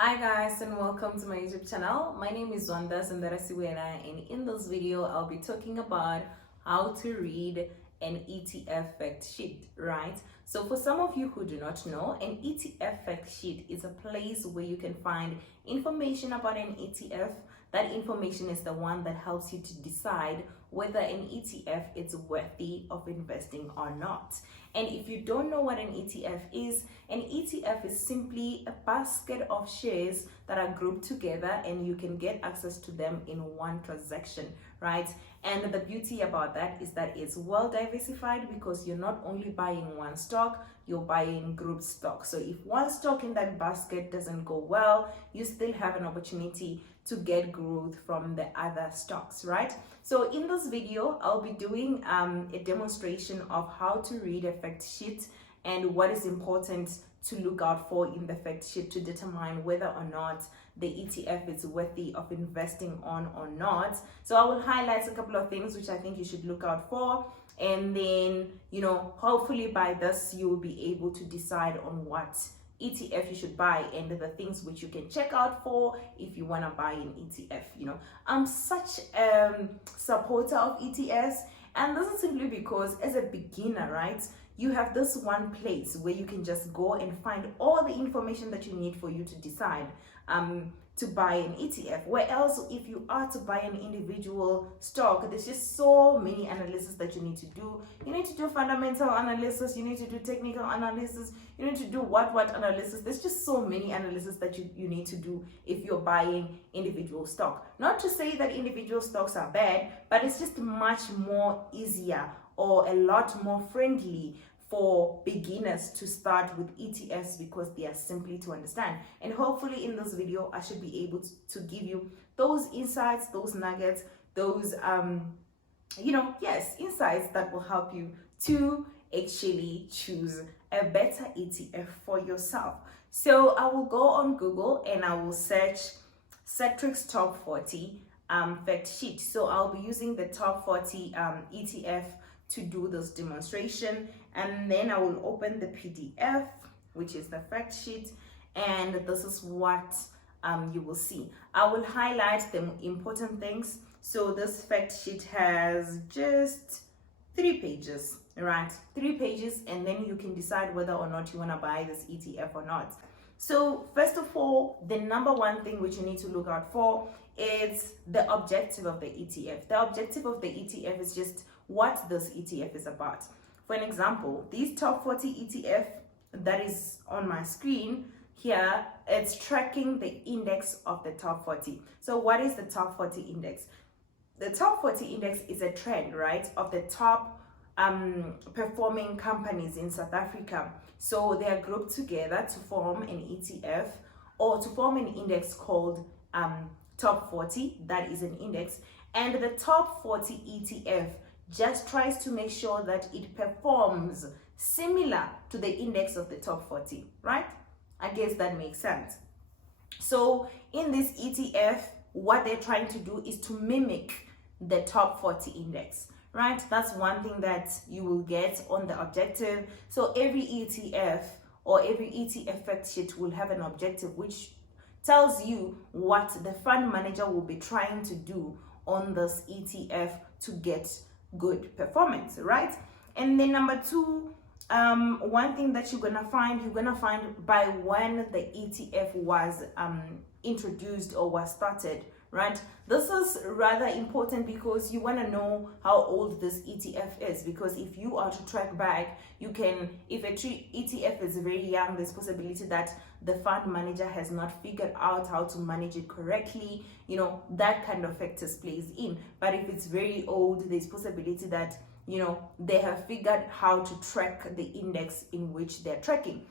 Hi guys, and welcome to my YouTube channel. My name is Zwannda, and in this video I'll be talking about how to read an ETF fact sheet, right? So for some of you who do not know, an ETF fact sheet is a place where you can find information about an ETF. That information is the one that helps you to decide whether an ETF is worthy of investing or not. And if you don't know what an ETF is simply a basket of shares that are grouped together and you can get access to them in one transaction, right? And the beauty about that is that it's well diversified because you're not only buying one stock, you're buying group stock. So if one stock in that basket doesn't go well, you still have an opportunity to get growth from the other stocks, right? So in this video, I'll be doing a demonstration of how to read a fact sheet and what is important to look out for in the fact sheet to determine whether or not the ETF is worthy of investing on or not. So I will highlight a couple of things which I think you should look out for, and then hopefully by this you will be able to decide on what ETF you should buy and the things which you can check out for if you want to buy an ETF. I'm such a supporter of ETFs, and this is simply because as a beginner, right, you have this one place where you can just go and find all the information that you need for you to decide to buy an ETF. Where else, if you are to buy an individual stock, there's just so many analysis that you need to do. You need to do fundamental analysis, you need to do technical analysis, you need to do what analysis. There's just so many analysis that you need to do if you're buying individual stock. Not to say that individual stocks are bad, but it's just much more easier or a lot more friendly for beginners to start with ETFs because they are simply to understand. And hopefully in this video I should be able to give you those insights, those nuggets, those insights that will help you to actually choose a better ETF for yourself. So I will go on Google and I will search Cetrix Top 40 fact sheet. So I'll be using the Top 40 ETF to do this demonstration, and then I will open the PDF, which is the fact sheet, and this is what you will see. I will highlight the important things. So this fact sheet has just 3 pages, right? 3 pages, and then you can decide whether or not you want to buy this ETF or not. So first of all, the number one thing which you need to look out for is the objective of the ETF. The objective of the ETF is just what this ETF is about. For an example, these top 40 ETF that is on my screen here, it's tracking the index of the top 40. So what is the top 40 index? The top 40 index is a trend, right, of the top performing companies in South Africa. So they are grouped together to form an ETF or to form an index called top 40. That is an index, and the top 40 ETF just tries to make sure that it performs similar to the index of the top 40, right? I guess that makes sense. So in this ETF, what they're trying to do is to mimic the top 40 index, right? That's one thing that you will get on the objective. So every ETF or every ETF fact sheet will have an objective which tells you what the fund manager will be trying to do on this ETF to get good performance, right? And then number 2, one thing that you're gonna find by when the ETF was introduced or was started, right? This is rather important because you want to know how old this ETF is, because if you are to track back, you can, if a ETF is very young, there's possibility that the fund manager has not figured out how to manage it correctly, that kind of factors plays in. But if it's very old, there's possibility that they have figured how to track the index in which they're tracking,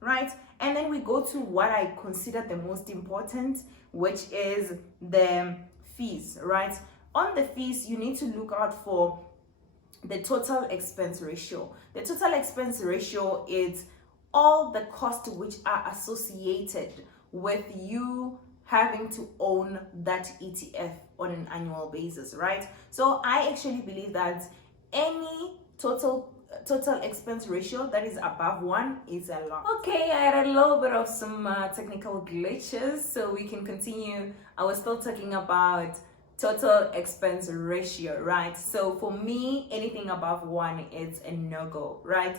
right? And then we go to what I consider the most important, which is the fees, right? On the fees, you need to look out for the total expense ratio. The total expense ratio is all the costs which are associated with you having to own that ETF on an annual basis, right? So I actually believe that any total total expense ratio that is above 1 is a lot. Okay, I had a little bit of some technical glitches, so we can continue. I was still talking about total expense ratio, right? So for me, anything above 1 is a no-go, right?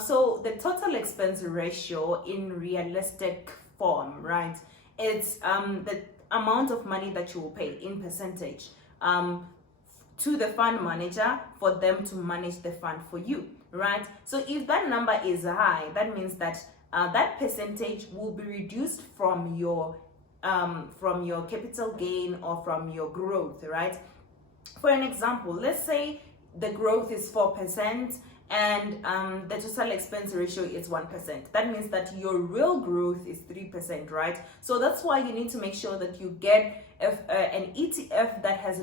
So the total expense ratio in realistic form, right? It's the amount of money that you will pay in percentage to the fund manager for them to manage the fund for you, right? So if that number is high, that means that that percentage will be reduced from your capital gain or from your growth, right? For an example, let's say the growth is 4% and the total expense ratio is 1%. That means that your real growth is 3%, right? So that's why you need to make sure that you get an ETF that has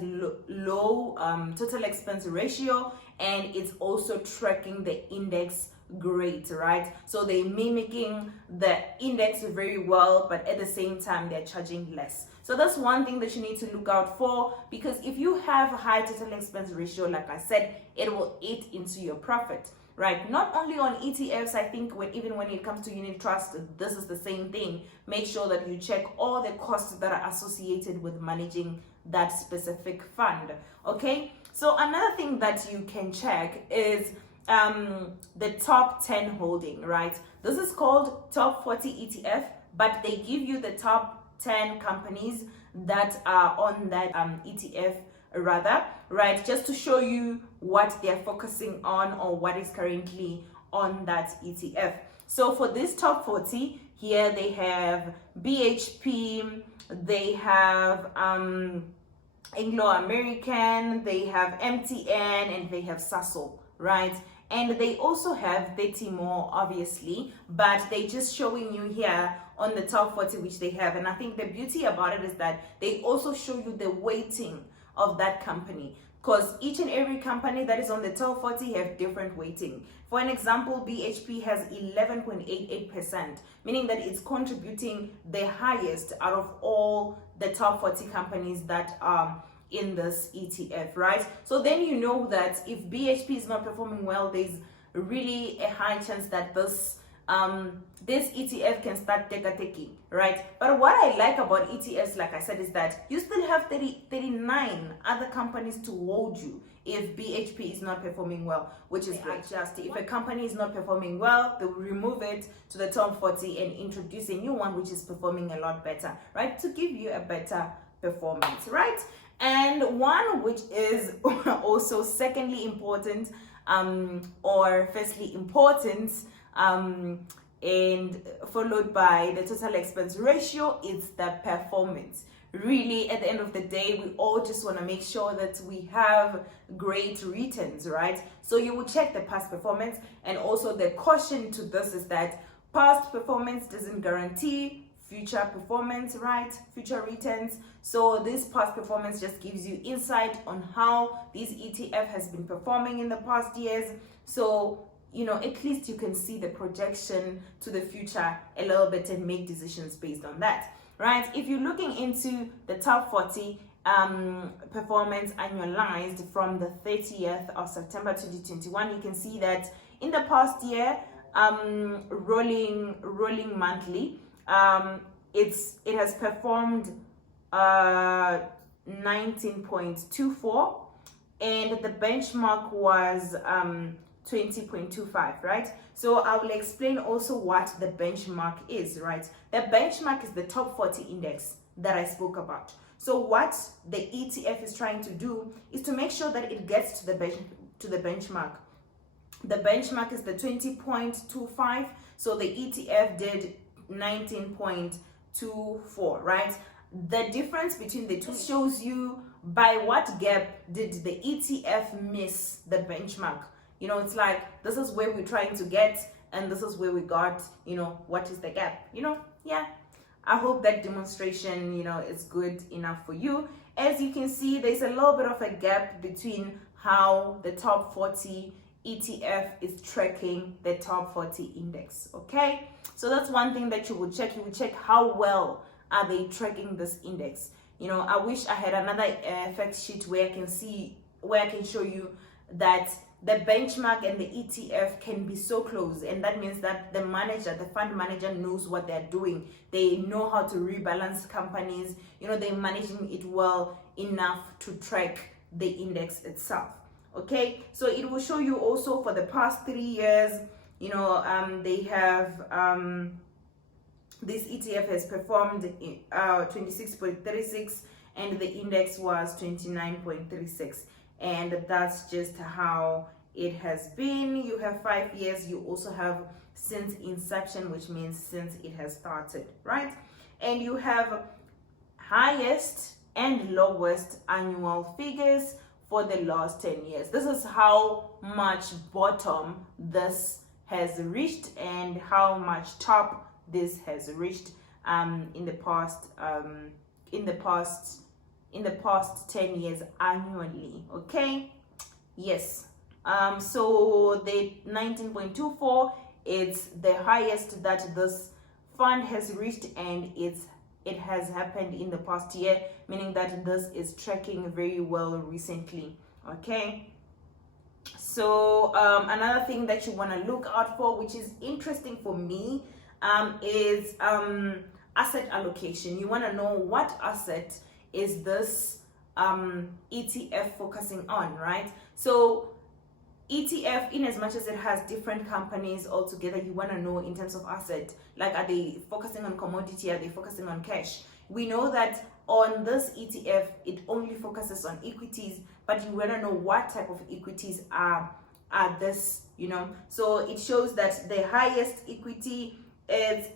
low total expense ratio, and it's also tracking the index great, right? So they're mimicking the index very well, but at the same time they're charging less. So that's one thing that you need to look out for, because if you have a high total expense ratio, like I said, it will eat into your profit, right? Not only on ETFs, I think even when it comes to unit trust, this is the same thing. Make sure that you check all the costs that are associated with managing that specific fund, okay? So another thing that you can check is the top 10 holding, right? This is called top 40 ETF, but they give you the top 10 companies that are on that ETF rather, right? Just to show you what they're focusing on or what is currently on that ETF. So for this top 40, here they have BHP, they have Anglo American, they have MTN, and they have Sasol, right? And they also have 30 more, obviously, but they just showing you here on the top 40 which they have. And I think the beauty about it is that they also show you the weighting of that company, because each and every company that is on the top 40 have different weighting. For an example, BHP has 11.88%, meaning that it's contributing the highest out of all the top 40 companies that are in this ETF, right? So then you know that if BHP is not performing well, there's really a high chance that this ETF can start taking, right? But what I like about ETFs, like I said, is that you still have 39 other companies to hold you if BHP is not performing well, which is great. Just if a company is not performing well, they will remove it to the top 40 and introduce a new one which is performing a lot better, right? To give you a better performance, right? And one which is also secondly important, or firstly important, and followed by the total expense ratio, is the performance. Really, at the end of the day, we all just want to make sure that we have great returns, right? So you will check the past performance, and also the caution to this is that past performance doesn't guarantee future performance, right? Future returns. So this past performance just gives you insight on how this ETF has been performing in the past years. So, you know, at least you can see the projection to the future a little bit and make decisions based on that, right? If you're looking into the top 40 performance annualized from the 30th of September 2021, you can see that in the past year, rolling monthly, it has performed 19.24, and the benchmark was 20.25, right? So I will explain also what the benchmark is, right? The benchmark is the top 40 index that I spoke about. So what the ETF is trying to do is to make sure that it gets to the benchmark. The benchmark is the 20.25, so the ETF did 19.24, right? The difference between the two shows you by what gap did the ETF miss the benchmark. You know, it's like, this is where we're trying to get, and this is where we got, you know, what is the gap? You know, yeah. I hope that demonstration, you know, is good enough for you. As you can see, there's a little bit of a gap between how the top 40 ETF is tracking the top 40 index, okay? So that's one thing that you would check. You would check how well are they tracking this index. You know, I wish I had another fact sheet where I can show you that the benchmark and the ETF can be so close, and that means that the fund manager knows what they're doing. They know how to rebalance companies. They're managing it well enough to track the index itself. Okay, so it will show you also for the past 3 years. They have this ETF has performed 26.36, and the index was 29.36, and that's just how it has been. You have 5 years. You also have since inception, which means since it has started, right? And you have highest and lowest annual figures for the last 10 years. This is how much bottom this has reached and how much top this has reached in the past 10 years annually. Okay, yes. So the 19.24, it's the highest that this fund has reached, and it has happened in the past year, meaning that this is tracking very well recently. Okay, so another thing that you want to look out for, which is interesting for me, is asset allocation. You want to know what asset is this ETF focusing on, right? So ETF, in as much as it has different companies altogether, you want to know in terms of asset, like, are they focusing on commodity, are they focusing on cash? We know that on this ETF it only focuses on equities, but you want to know what type of equities are this, so it shows that the highest equity is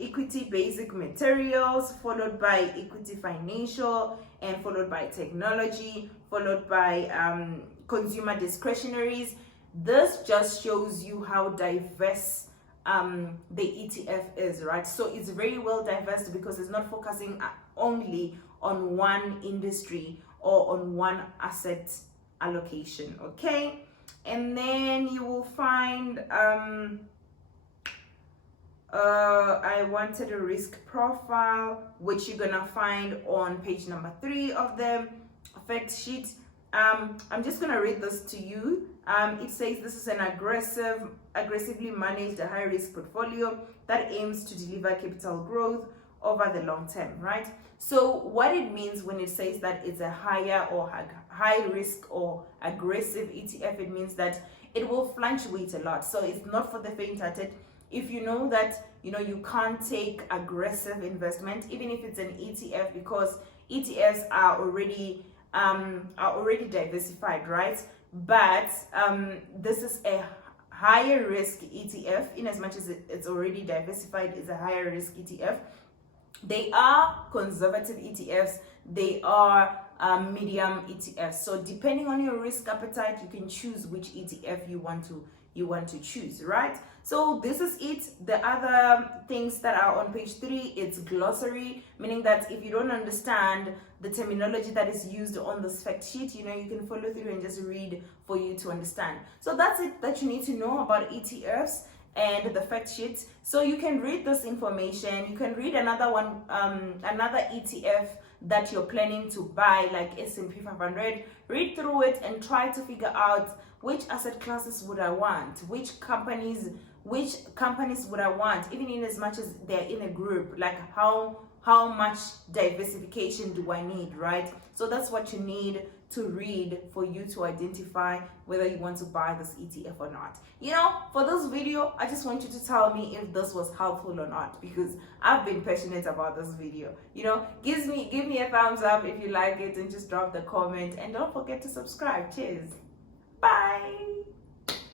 equity basic materials, followed by equity financial, and followed by technology, followed by consumer discretionaries. This just shows you how diverse the ETF is, right? So it's very well diverse because it's not focusing only on one industry or on one asset allocation. Okay, and then you will find I wanted a risk profile, which you're gonna find on page number 3 of the fact sheet. I'm just gonna read this to you. It says this is an aggressively managed high risk portfolio that aims to deliver capital growth over the long term, right? So what it means when it says that it's a higher or high risk or aggressive ETF, it means that it will fluctuate a lot. So it's not for the faint-hearted. If you know that you can't take aggressive investment, even if it's an ETF, because ETFs are already diversified, right? But this is a higher risk ETF. In as much as it's already diversified, it's a higher risk ETF. They are conservative ETFs. They are medium ETFs. So depending on your risk appetite, you can choose which ETF you want to choose, right? So this is it. The other things that are on page 3, it's glossary, meaning that if you don't understand the terminology that is used on this fact sheet, you can follow through and just read for you to understand. So that's it that you need to know about ETFs and the fact sheet. So you can read this information. You can read another one, another ETF that you're planning to buy, like S&P 500. Read through it and try to figure out which asset classes would I want, which companies would I want, even in as much as they're in a group, like how much diversification do I need, right? So that's what you need to read for you to identify whether you want to buy this ETF or not. For this video, I just want you to tell me if this was helpful or not, because I've been passionate about this video. Give me a thumbs up if you like it, and just drop the comment, and don't forget to subscribe. Cheers. Bye.